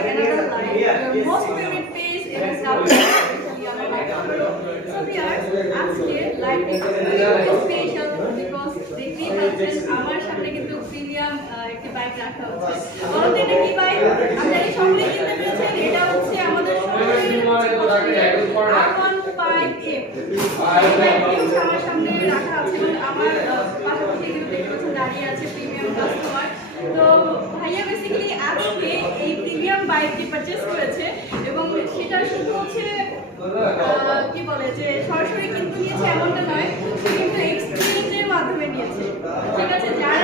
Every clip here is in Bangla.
অ্যানাদার লাইফ বিকজ আমার সামনে কিন্তু একটি বাইক রাখা হচ্ছে। বাইক এটা হচ্ছে আমাদের আর1 ফাইভ আমার সামনে রাখা আছে আমার পাশাপাশি দাঁড়িয়ে আছে প্রিমিয়াম কাস্টমার তো ভাইয়া বেসিক্যালি আজকে এই প্রিমিয়াম বাইকটি পারচেস করেছে এবং সেটা শুধু হচ্ছে কি বলে যে সরাসরি কিন্তু নিয়েছে এমনটা নয় কিন্তু এক্সচেঞ্জের মাধ্যমে নিয়েছে। ঠিক আছে, যারা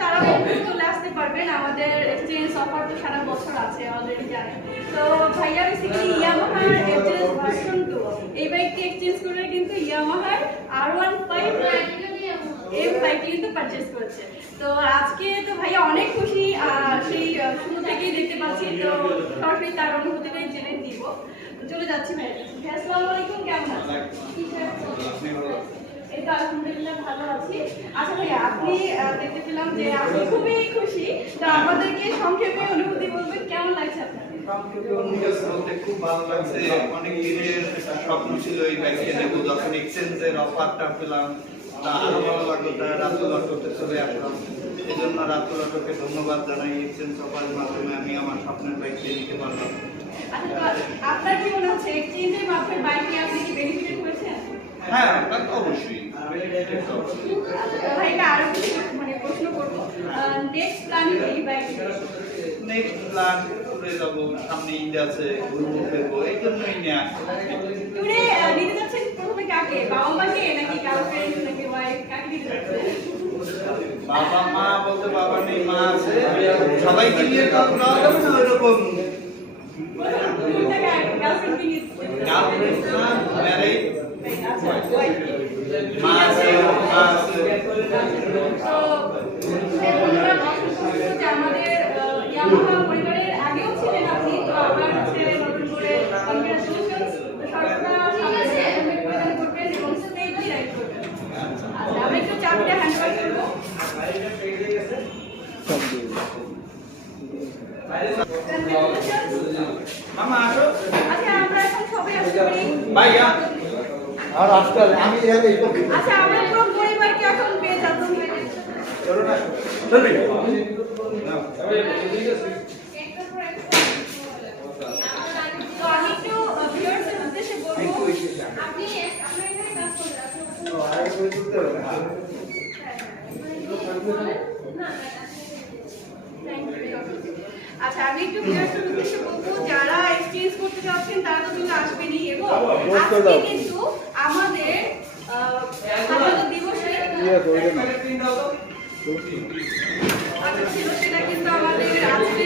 তারাও কিন্তু চলে আসতে পারবেন। আমাদের এক্সচেঞ্জ অফার তো সারা বছর আছে অলরেডি জানেন। তো ভাইয়া বেসিক্যালি ইয়ামাহার এফজেস ভার্সন 2 এই বাইকটি এক্সচেঞ্জ করে কিন্তু ইয়ামাহার R15 তো ভাইয়া অনেক আচ্ছা দেখতে পেলাম যে আপনি খুবই খুশি। আমাদেরকে সংক্ষেপে অনুভূতি বলবেন, কেমন লাগছে আপনার? স্বপ্ন ছিল এই ব্যাংকে নেব যখন এক্সচেঞ্জের অফারটা পেলাম তা আরও ভালো লাগল তাই রাতুল অটোতে চলে আসলাম। এই জন্য রাতুল অটোকে ধন্যবাদ জানাই এক্সচেঞ্জ অফারের মাধ্যমে আমি আমার স্বপ্নের বাইকটি নিতে পারলাম। আপনার কি মনে হচ্ছে এক্সচেঞ্জের মাধ্যমে বাইক আপনি কি বেনিফিটেড হয়েছেন হ্যাঁ তা তো অবশ্যই। ভাইকে আরও কিছু মানে প্রশ্ন করব। নেক্সট প্ল্যান এই বাইক নেক্সট প্ল্যান করে যাব সামনে ঈদ আছে ঘুরবো ফিরবো এই জন্যই নেওয়া নিতে যাচ্ছেন কাকে বাবা মাকে নাকি গার্লফ্রেন্ড নাকি ওয়াইফ কাকে নিতে বাবা মা বলতে বাবা নেই মা আছে। সবাইকে নিয়ে তো যাওয়া যাবে না ওইরকম। গার্লফ্রেন্ড ম্যারেজ মা আছে তো ধন্যবাদ অসংখ্য যে আমাদের ইয়ামাহা পরিবারের আগেও ছিলেন আপনি তো আবার হচ্ছে নতুন করে কনগ্রাচুলেশনস তো সর্বদা সামনে হেলমেট পরিধান করবেন এবং সেফলি রাইড করবেন আচ্ছা আমি একটু চাবিটা হ্যান্ড ওভার করব মামা আসো আচ্ছা আমরা এখন সবাই আসতে পারি ভাইয়া আর আসতে হবে। আমি আচ্ছা আমরা পুরো পরিবারকে এখন পেয়ে যাচ্ছি তো আমি একটু ভিউয়ার্সের আচ্ছা আমি একটু উদ্দেশ্যে বলব যারা এক্সচেঞ্জ করতে যাচ্ছেন তারা তো চলে আসবেনই। এবং আজকে কিন্তু আমাদের স্বাধীনতা দিবসে ইয়ে আচ্ছা ছিল সেটা কিন্তু আমাদের আজকে